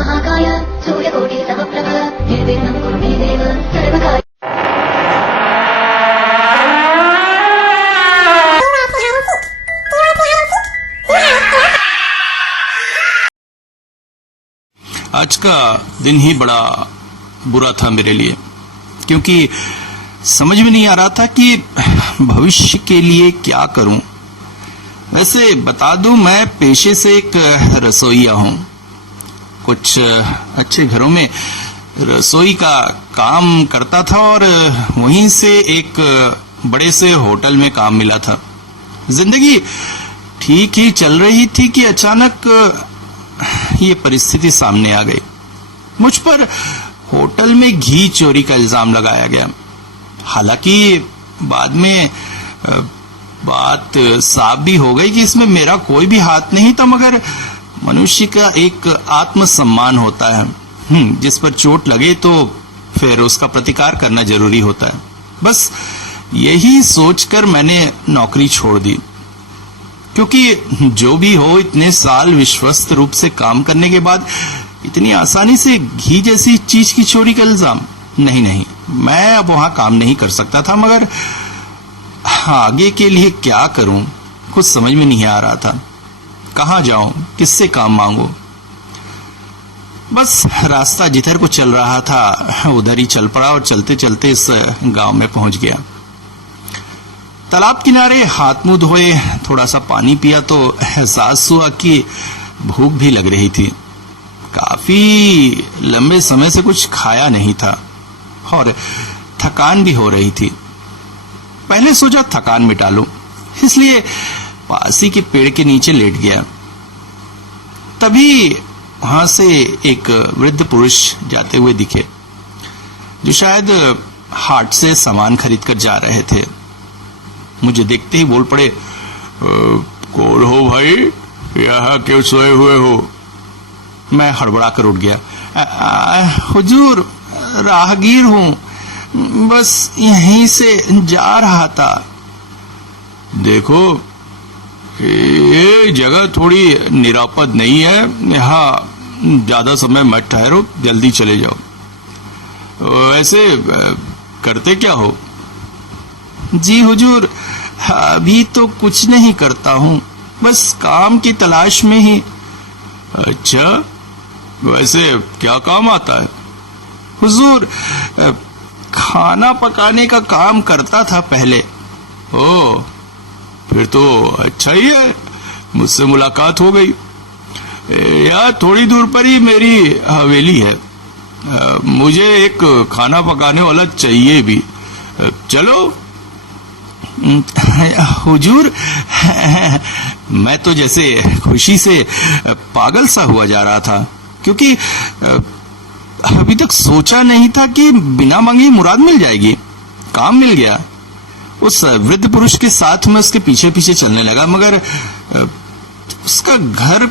महाकाय सूर्यकोटि समप्रभ निर्विघ्नं कुरु मे देव सर्वकार्य। आज का दिन ही बड़ा बुरा था मेरे लिए, क्योंकि समझ में नहीं आ रहा था कि भविष्य के लिए क्या करूं। वैसे बता दूं, मैं पेशे से एक रसोइया हूं। कुछ अच्छे घरों में रसोई का काम करता था और वहीं से एक बड़े से होटल में काम मिला था। जिंदगी ठीक ही चल रही थी कि अचानक ये परिस्थिति सामने आ गई। मुझ पर होटल में घी चोरी का इल्जाम लगाया गया। हालांकि बाद में बात साफ भी हो गई कि इसमें मेरा कोई भी हाथ नहीं था, मगर मनुष्य का एक आत्मसम्मान होता है। जिस पर चोट लगे तो फिर उसका प्रतिकार करना जरूरी होता है। बस यही सोचकर मैंने नौकरी छोड़ दी, क्योंकि जो भी हो, इतने साल विश्वस्त रूप से काम करने के बाद इतनी आसानी से घी जैसी चीज की चोरी का इल्जाम नहीं, मैं अब वहां काम नहीं कर सकता था। मगर आगे के लिए क्या करूं, कुछ समझ में नहीं आ रहा था। कहां जाऊं, किससे काम मांगू। बस रास्ता जिधर को चल रहा था उधर ही चल पड़ा और चलते चलते इस गांव में पहुंच गया। तालाब किनारे हाथ मुंह धोए, थोड़ा सा पानी पिया तो एहसास हुआ कि भूख भी लग रही थी। काफी लंबे समय से कुछ खाया नहीं था और थकान भी हो रही थी। पहले सोचा थकान मिटा लूं, इसलिए पास ही के पेड़ के नीचे लेट गया। तभी वहां से एक वृद्ध पुरुष जाते हुए दिखे, जो शायद हाट से सामान खरीद कर जा रहे थे। मुझे देखते ही बोल पड़े, कौन हो भाई, यहाँ क्यों सोए हुए हो? मैं हड़बड़ा कर उठ गया। हुजूर, राहगीर हूँ, बस यहीं से जा रहा था। देखो, ये जगह थोड़ी निरापद नहीं है, यहाँ ज्यादा समय मत ठहरो, जल्दी चले जाओ। वैसे करते क्या हो? जी हुजूर, अभी तो कुछ नहीं करता हूँ, बस काम की तलाश में ही। अच्छा, वैसे क्या काम आता है? हुजूर, खाना पकाने का काम करता था पहले। ओह, फिर तो अच्छा ही है, मुझसे मुलाकात हो गई। यार, थोड़ी दूर पर ही मेरी हवेली है। मुझे एक खाना पकाने वाला चाहिए भी। चलो। हुजूर, मैं तो जैसे खुशी से पागल सा हुआ जा रहा था, क्योंकि अभी तक सोचा नहीं था कि बिना मांगे मुराद मिल जाएगी। काम मिल गया। उस वृद्ध पुरुष के साथ मैं उसके पीछे पीछे चलने लगा, मगर उसका घर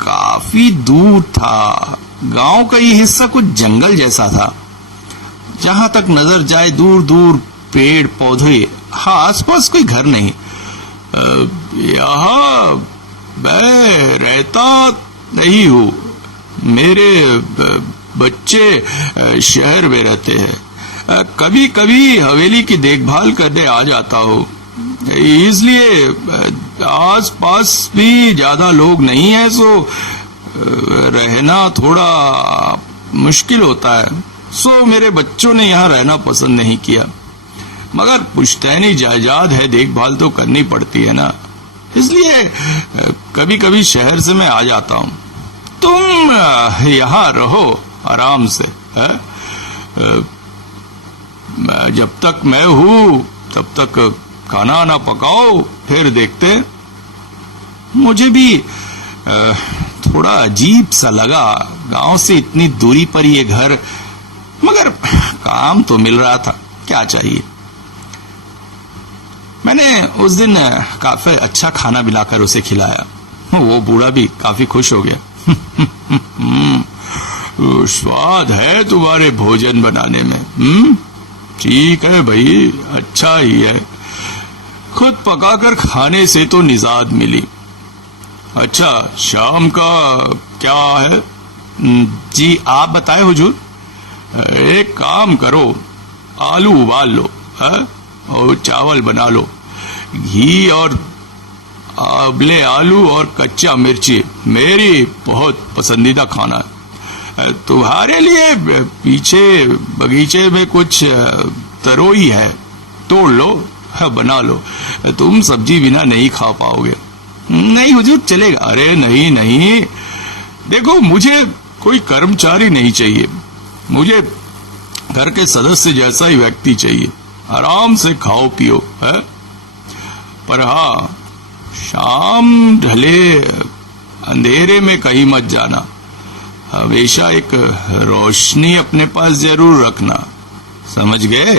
काफी दूर था। गांव का ये हिस्सा कुछ जंगल जैसा था। जहां तक नजर जाए दूर दूर पेड़ पौधे, हाँ, आसपास कोई घर नहीं। यहाँ मैं रहता नहीं हूँ, मेरे बच्चे शहर में रहते हैं। कभी कभी हवेली की देखभाल करने आ जाता हूँ, इसलिए आस पास भी ज्यादा लोग नहीं है, सो रहना थोड़ा मुश्किल होता है। सो मेरे बच्चों ने यहाँ रहना पसंद नहीं किया, मगर पुश्तैनी जायदाद है, देखभाल तो करनी पड़ती है ना, इसलिए कभी कभी शहर से मैं आ जाता हूँ। तुम यहाँ रहो आराम से, है? जब तक मैं हूँ तब तक खाना ना पकाओ, फिर देखते हैं। मुझे भी थोड़ा अजीब सा लगा, गांव से इतनी दूरी पर ये घर, मगर काम तो मिल रहा था, क्या चाहिए। मैंने उस दिन काफी अच्छा खाना मिलाकर उसे खिलाया। वो बूढ़ा भी काफी खुश हो गया। स्वाद है तुम्हारे भोजन बनाने में। ठीक है भाई, अच्छा ही है। खुद पकाकर खाने से तो निजात मिली। अच्छा, शाम का क्या है? जी आप बताए हुजूर। एक काम करो, आलू उबाल लो और चावल बना लो। घी और आबले आलू और कच्चा मिर्ची मेरी बहुत पसंदीदा खाना है। तुम्हारे लिए पीछे बगीचे में कुछ तरोई है, तोड़ लो, बना लो। तुम सब्जी बिना नहीं खा पाओगे। नहीं हुजूर चलेगा। अरे नहीं नहीं, देखो मुझे कोई कर्मचारी नहीं चाहिए, मुझे घर के सदस्य जैसा ही व्यक्ति चाहिए। आराम से खाओ पियो है। पर हाँ, शाम ढले अंधेरे में कहीं मत जाना। हमेशा एक रोशनी अपने पास जरूर रखना, समझ गए?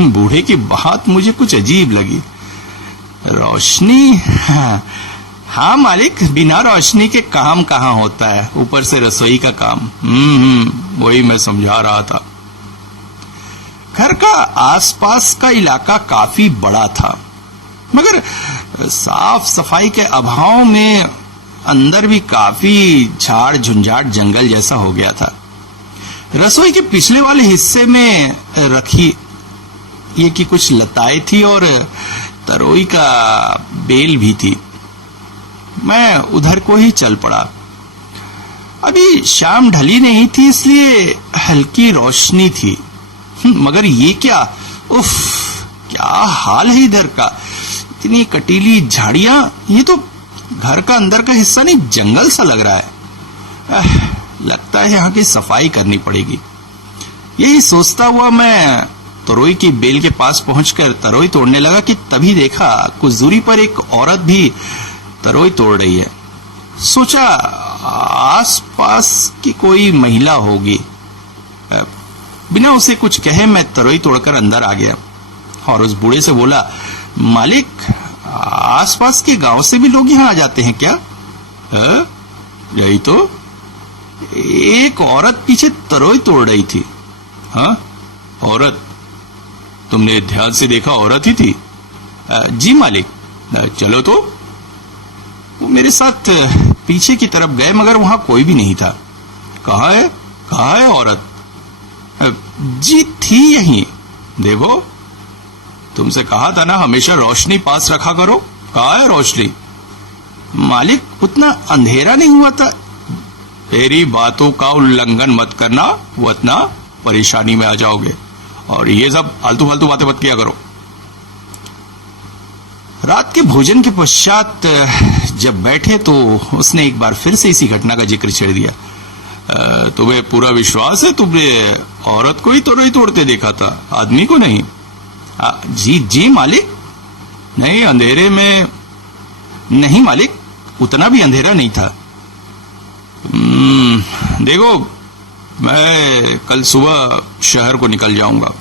बूढ़े की बात मुझे कुछ अजीब लगी। रोशनी? हाँ मालिक, बिना रोशनी के काम कहाँ होता है, ऊपर से रसोई का काम। वही मैं समझा रहा था। घर का आसपास का इलाका काफी बड़ा था, मगर साफ सफाई के अभाव में अंदर भी काफी झाड़ झुंझाट जंगल जैसा हो गया था। रसोई के पिछले वाले हिस्से में रखी ये की कुछ लताएं थी और तरोई का बेल भी थी। मैं उधर को ही चल पड़ा। अभी शाम ढली नहीं थी, इसलिए हल्की रोशनी थी। मगर ये क्या, उफ, क्या हाल है इधर का। इतनी कटीली झाड़ियां, ये तो घर का अंदर का हिस्सा नहीं, जंगल सा लग रहा है। लगता है यहाँ की सफाई करनी पड़ेगी। यही सोचता हुआ मैं तरोई की बेल के पास पहुंचकर तरोई तोड़ने लगा कि तभी देखा कुछ दूरी पर एक औरत भी तरोई तोड़ रही है। सोचा आसपास की कोई महिला होगी। बिना उसे कुछ कहे मैं तरोई तोड़कर अंदर आ गया और उस बूढ़े से बोला, मालिक, आसपास के गांव से भी लोग यहाँ आ जाते हैं क्या? यही तो, एक औरत पीछे तरोई तोड़ रही थी। हाँ, औरत? तुमने ध्यान से देखा औरत ही थी? जी मालिक। चलो तो। वो मेरे साथ पीछे की तरफ गए, मगर वहां कोई भी नहीं था। कहाँ है औरत? जी थी यहीं, देखो। तुमसे कहा था ना हमेशा रोशनी पास रखा करो। कहाँ है रोशनी? मालिक, उतना अंधेरा नहीं हुआ था। तेरी बातों का उल्लंघन मत करना, वरना परेशानी में आ जाओगे। और ये सब आलतू फालतू बातें मत किया करो। रात के भोजन के पश्चात जब बैठे तो उसने एक बार फिर से इसी घटना का जिक्र छेड़ दिया। तुम्हें पूरा विश्वास है तुमने औरत को ही तोड़ते देखा था, आदमी को नहीं? जी मालिक। नहीं, अंधेरे में नहीं मालिक, उतना भी अंधेरा नहीं था। देखो, मैं कल सुबह शहर को निकल जाऊंगा।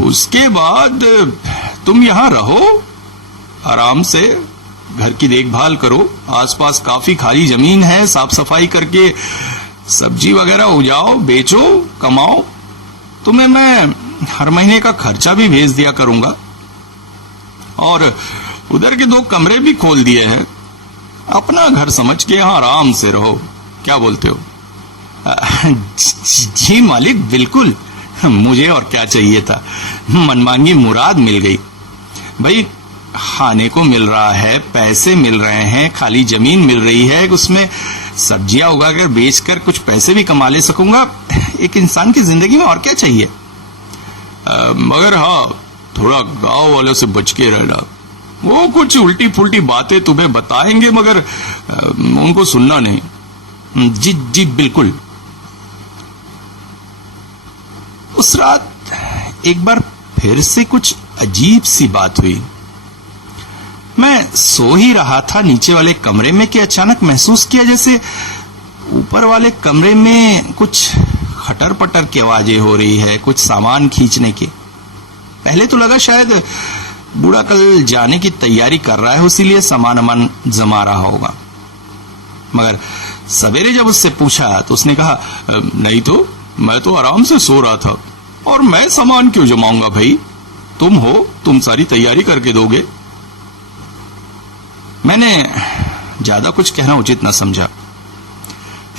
उसके बाद तुम यहाँ रहो, आराम से घर की देखभाल करो। आसपास काफी खाली जमीन है, साफ सफाई करके सब्जी वगैरह उगाओ, बेचो, कमाओ। तुम्हें मैं हर महीने का खर्चा भी भेज दिया करूंगा। और उधर के 2 कमरे भी खोल दिए हैं। अपना घर समझ के यहाँ आराम से रहो। क्या बोलते हो? जी मालिक, बिल्कुल। मुझे और क्या चाहिए था, मनमांगी मुराद मिल गई। भाई, खाने को मिल रहा है, पैसे मिल रहे हैं, खाली जमीन मिल रही है, उसमें सब्जियां उगाकर बेचकर कुछ पैसे भी कमा ले सकूंगा। एक इंसान की जिंदगी में और क्या चाहिए? मगर हाँ, थोड़ा गांव वालों से बच के रहना। वो कुछ उल्टी फुल्टी बातें तुम्हें बताएंगे, मगर उनको सुनना नहीं। जी बिल्कुल। उस रात एक बार फिर से कुछ अजीब सी बात हुई। मैं सो ही रहा था नीचे वाले कमरे में कि अचानक महसूस किया जैसे ऊपर वाले कमरे में कुछ खटर पटर की आवाजें हो रही है, कुछ सामान खींचने की। पहले तो लगा शायद बूढ़ा कल जाने की तैयारी कर रहा है, इसीलिए सामान अमान जमा रहा होगा। मगर सवेरे जब उससे पूछा तो उसने कहा, नहीं तो, मैं तो आराम से सो रहा था और मैं सामान क्यों जमाऊंगा भाई? तुम हो, तुम सारी तैयारी करके दोगे। मैंने ज्यादा कुछ कहना उचित न समझा।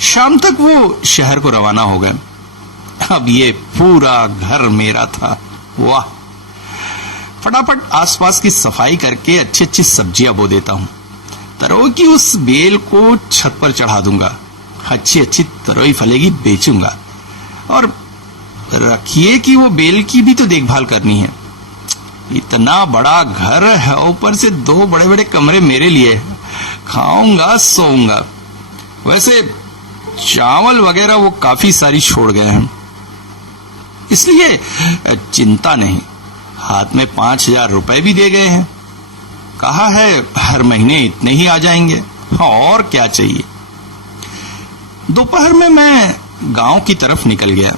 शाम तक वो शहर को रवाना हो गए। अब ये पूरा घर मेरा था। वाह, फटाफट आसपास की सफाई करके अच्छी अच्छी सब्जियां बो देता हूं। तरोई की उस बेल को छत पर चढ़ा दूंगा, अच्छी अच्छी तरोई फलेगी, बेचूंगा। और रखिए कि वो बेल की भी तो देखभाल करनी है। इतना बड़ा घर है, ऊपर से 2 बड़े बड़े कमरे मेरे लिए, खाऊंगा सोऊंगा। वैसे चावल वगैरह वो काफी सारी छोड़ गए हैं, इसलिए चिंता नहीं। हाथ में 5,000 रुपए भी दे गए हैं। कहा है हर महीने इतने ही आ जाएंगे, और क्या चाहिए। दोपहर में मैं गांव की तरफ निकल गया।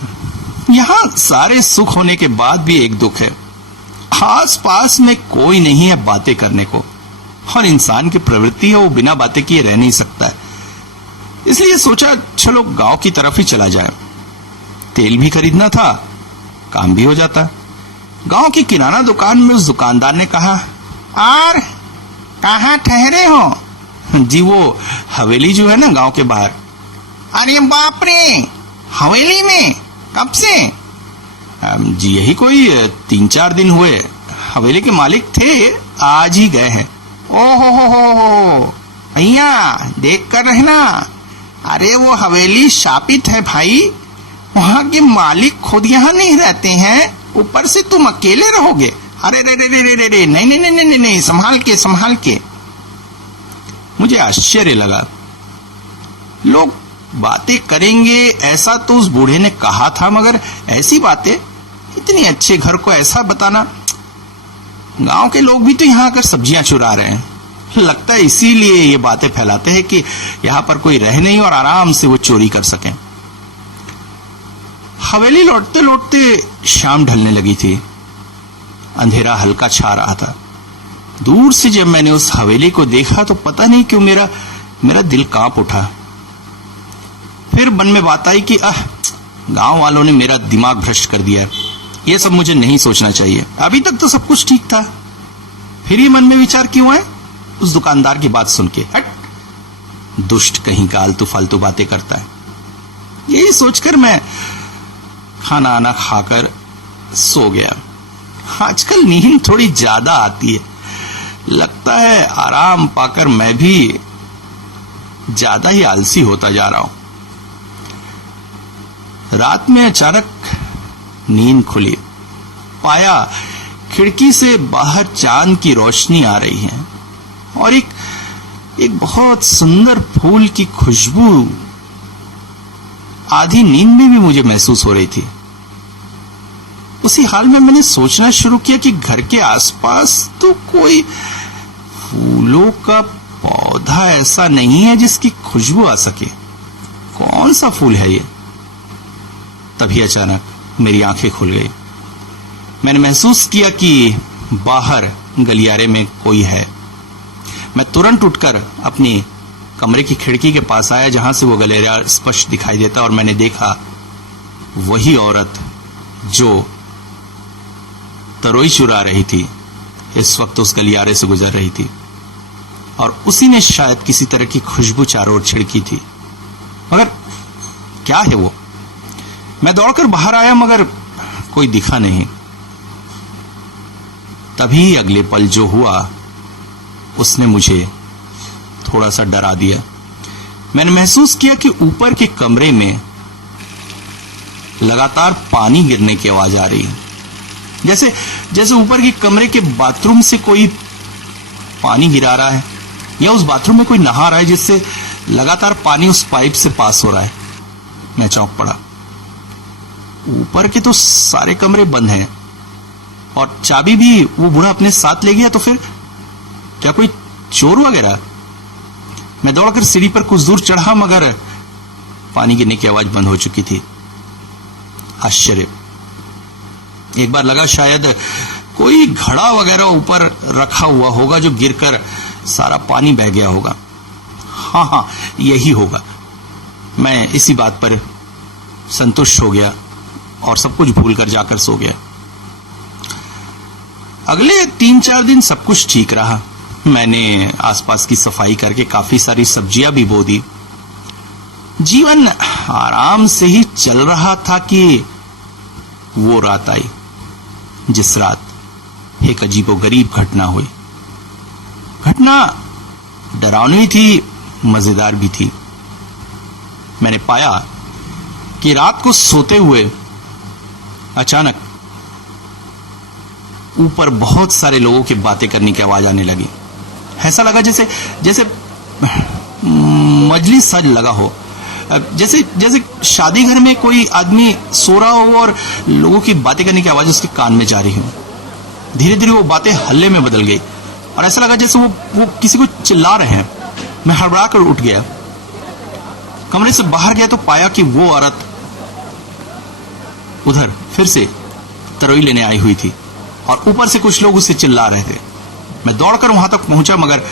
यहां सारे सुख होने के बाद भी एक दुख है, आस पास में कोई नहीं है बातें करने को, और इंसान की प्रवृत्ति है वो बिना बातें किए रह नहीं सकता है। इसलिए सोचा चलो गांव की तरफ ही चला जाए। तेल भी खरीदना था, काम भी हो जाता। गांव की किराना दुकान में उस दुकानदार ने कहा, और कहाँ ठहरे हो? जी वो हवेली जो है ना गांव के बाहर। अरे बाप रे, हवेली में कब से? जी यही कोई 3-4 दिन हुए। हवेली के मालिक थे, आज ही गए हैं। ओहो हो, भैया देख कर रहना। अरे वो हवेली शापित है भाई, वहां के मालिक खुद यहाँ नहीं रहते हैं, ऊपर से तुम अकेले रहोगे। अरे रे रे रे रे रे, नहीं नहीं नहीं नहीं नहीं, संभाल के संभाल के। मुझे आश्चर्य लगा, लोग बातें करेंगे ऐसा तो उस बूढ़े ने कहा था, मगर ऐसी बातें, इतने अच्छे घर को ऐसा बताना। गांव के लोग भी तो यहाँ आकर सब्जियां चुरा रहे हैं। लगता है इसीलिए ये बातें फैलाते हैं कि यहाँ पर कोई रहे नहीं और आराम से वो चोरी कर सकें। हवेली लौटते लौटते शाम ढलने लगी थी। अंधेरा हल्का छा रहा था। दूर से जब मैंने उस हवेली को देखा तो पता नहीं क्यों मेरा दिल कांप उठा। फिर मन में बात आई कि गांव वालों ने मेरा दिमाग भ्रष्ट कर दिया है, ये सब मुझे नहीं सोचना चाहिए। अभी तक तो सब कुछ ठीक था, फिर ही मन में विचार क्यों आए उस दुकानदार की बात सुन के। हट, दुष्ट कहीं का आलतू फालतू बातें करता है। यही सोचकर मैं खाना आना खाकर सो गया। आजकल नींद थोड़ी ज्यादा आती है, लगता है आराम पाकर मैं भी ज्यादा ही आलसी होता जा रहा हूं। रात में अचानक नींद खुली, पाया खिड़की से बाहर चांद की रोशनी आ रही है और एक बहुत सुंदर फूल की खुशबू आधी नींद में भी मुझे महसूस हो रही थी। उसी हाल में मैंने सोचना शुरू किया कि घर के आसपास तो कोई फूलों का पौधा ऐसा नहीं है जिसकी खुशबू आ सके। कौन सा फूल है ये? तभी अचानक मेरी आंखें खुल गई। मैंने महसूस किया कि बाहर गलियारे में कोई है। मैं तुरंत उठकर अपनी कमरे की खिड़की के पास आया जहां से वो गलियारा स्पष्ट दिखाई देता, और मैंने देखा वही औरत जो तरोई चुरा रही थी इस वक्त उस गलियारे से गुजर रही थी, और उसी ने शायद किसी तरह की खुशबू चारों ओर छिड़की थी। मगर क्या है वो? मैं दौड़कर बाहर आया मगर कोई दिखा नहीं। तभी अगले पल जो हुआ उसने मुझे थोड़ा सा डरा दिया। मैंने महसूस किया कि ऊपर के कमरे में लगातार पानी गिरने की आवाज आ रही है, जैसे ऊपर के कमरे के बाथरूम से कोई पानी गिरा रहा है या उस बाथरूम में कोई नहा रहा है जिससे लगातार पानी उस पाइप से पास हो रहा है। मैं चौंक पड़ा। ऊपर के तो सारे कमरे बंद हैं और चाबी भी वो बूढ़ा अपने साथ ले गया, तो फिर क्या कोई चोर वगैरह? मैं दौड़कर सीढ़ी पर कुछ दूर चढ़ा मगर पानी गिरने की आवाज बंद हो चुकी थी। आश्चर्य। एक बार लगा शायद कोई घड़ा वगैरह ऊपर रखा हुआ होगा जो गिरकर सारा पानी बह गया होगा। हाँ, यही होगा। मैं इसी बात पर संतुष्ट हो गया और सब कुछ भूलकर जाकर सो गया। अगले 3-4 दिन सब कुछ ठीक रहा। मैंने आसपास की सफाई करके काफी सारी सब्जियां भी बो दी। जीवन आराम से ही चल रहा था कि वो रात आई, जिस रात एक अजीबोगरीब घटना हुई। घटना डरावनी थी, मजेदार भी थी। मैंने पाया कि रात को सोते हुए अचानक ऊपर बहुत सारे लोगों की बातें करने की आवाज आने लगी। ऐसा लगा जैसे जैसे मजलिस सज लगा हो, जैसे जैसे शादी घर में कोई आदमी सो रहा हो और लोगों की बातें करने की आवाज उसके कान में जा रही हो। धीरे धीरे वो बातें हल्ले में बदल गई और ऐसा लगा जैसे वो किसी को चिल्ला रहे हैं। मैं हड़बड़ा कर उठ गया, कमरे से बाहर गया तो पाया कि वो औरत उधर फिर से तरोई लेने आई हुई थी और ऊपर से कुछ लोग उससे चिल्ला रहे थे। मैं दौड़कर वहां तक पहुंचा, मगर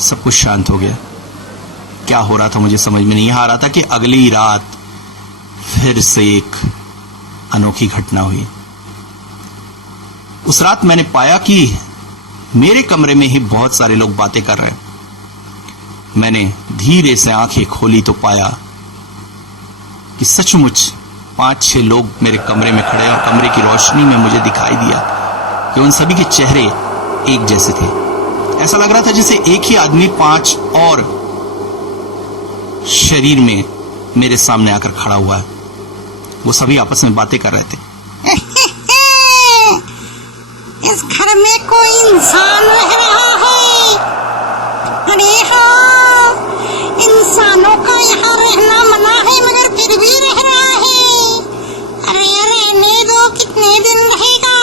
सब कुछ शांत हो गया। क्या हो रहा था मुझे समझ में नहीं आ रहा था कि अगली रात फिर से एक अनोखी घटना हुई। उस रात मैंने पाया कि मेरे कमरे में ही बहुत सारे लोग बातें कर रहे हैं। मैंने धीरे से आंखें खोली तो पाया कि सचमुच 5-6 लोग मेरे कमरे में खड़े और कमरे की रोशनी में मुझे दिखाई दिया कि उन सभी के चेहरे एक जैसे थे। ऐसा लग रहा था जैसे एक ही आदमी 5 और शरीर में मेरे सामने आकर खड़ा हुआ है। वो सभी आपस में बातें कर रहे थे। इस घर में कोई इंसान रह रहा है। अरे हाँ, इंसानों का यहाँ रहना मना है मगर फिर भी रह रहा है। अरे रहने दो, कितने दिन रहेगा,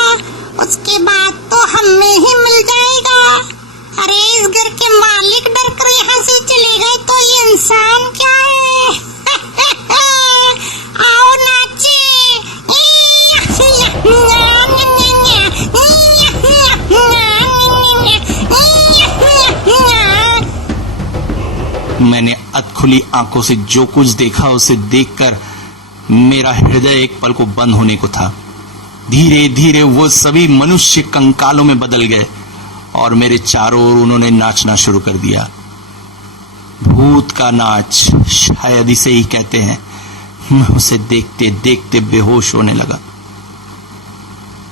उसके बाद तो हमें ही मिल जाएगा। अरे इस घर के मालिक डर कर यहाँ से चले गए तो ये इंसान क्या है। आओ नाचे। मैंने अधखुली आंखों से जो कुछ देखा उसे देखकर मेरा हृदय एक पल को बंद होने को था। धीरे धीरे वो सभी मनुष्य कंकालों में बदल गए और मेरे चारों ओर उन्होंने नाचना शुरू कर दिया। भूत का नाच शायद इसे ही कहते हैं। मैं उसे देखते देखते बेहोश होने लगा।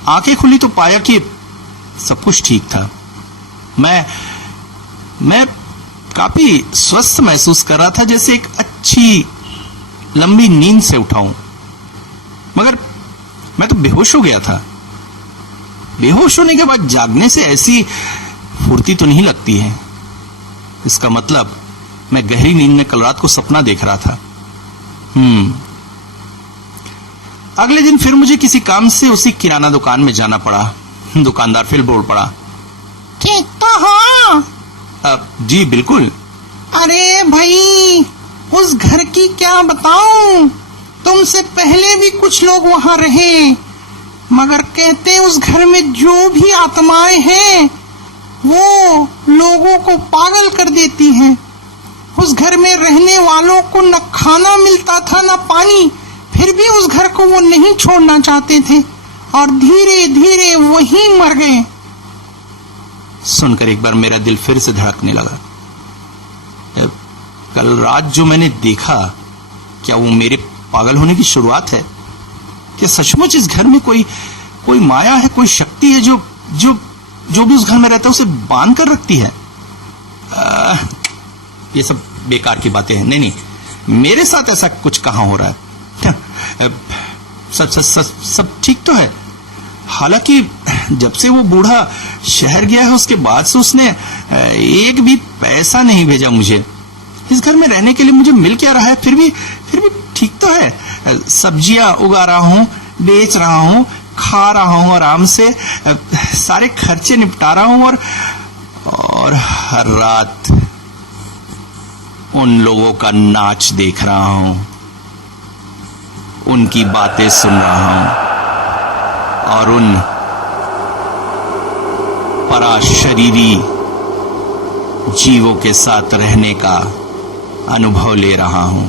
आंखें खुली तो पाया कि सब कुछ ठीक था। मैं काफी स्वस्थ महसूस कर रहा था, जैसे एक अच्छी लंबी नींद से उठा हूं। मगर मैं तो बेहोश हो गया था। बेहोश होने के बाद जागने से ऐसी फुर्ती तो नहीं लगती है। इसका मतलब मैं गहरी नींद में कल रात को सपना देख रहा था। अगले दिन फिर मुझे किसी काम से उसी किराना दुकान में जाना पड़ा। दुकानदार फिर बोल पड़ा, ठीक तो हो? जी बिल्कुल। अरे भाई, उस घर की क्या बताऊं, तुमसे पहले भी कुछ लोग वहां रहे, मगर कहते उस घर में जो भी आत्माएं हैं वो लोगों को पागल कर देती हैं। उस घर में रहने वालों को न खाना मिलता था न पानी, फिर भी उस घर को वो नहीं छोड़ना चाहते थे और धीरे धीरे वहीं मर गए। सुनकर एक बार मेरा दिल फिर से धड़कने लगा। कल रात जो मैंने देखा, क्या वो मेरे पागल होने की शुरुआत है? क्या सचमुच इस घर में कोई माया है, कोई शक्ति है जो भी उस घर में रहता है उसे बांध कर रखती है? ये सब बेकार की बातें हैं। नहीं, मेरे साथ ऐसा कुछ कहां हो रहा है। सब ठीक तो है। हालांकि जब से वो बूढ़ा शहर गया है उसके बाद से उसने एक भी पैसा नहीं भेजा मुझे। इस घर में रहने के लिए मुझे मिल क्या रहा है? फिर भी ठीक तो है। सब्जियां उगा रहा हूं, बेच रहा हूं, खा रहा हूं आराम से, सारे खर्चे निपटा रहा हूं और हर रात उन लोगों का नाच देख रहा हूं, उनकी बातें सुन रहा हूं और उन पराशरीरी जीवों के साथ रहने का अनुभव ले रहा हूं।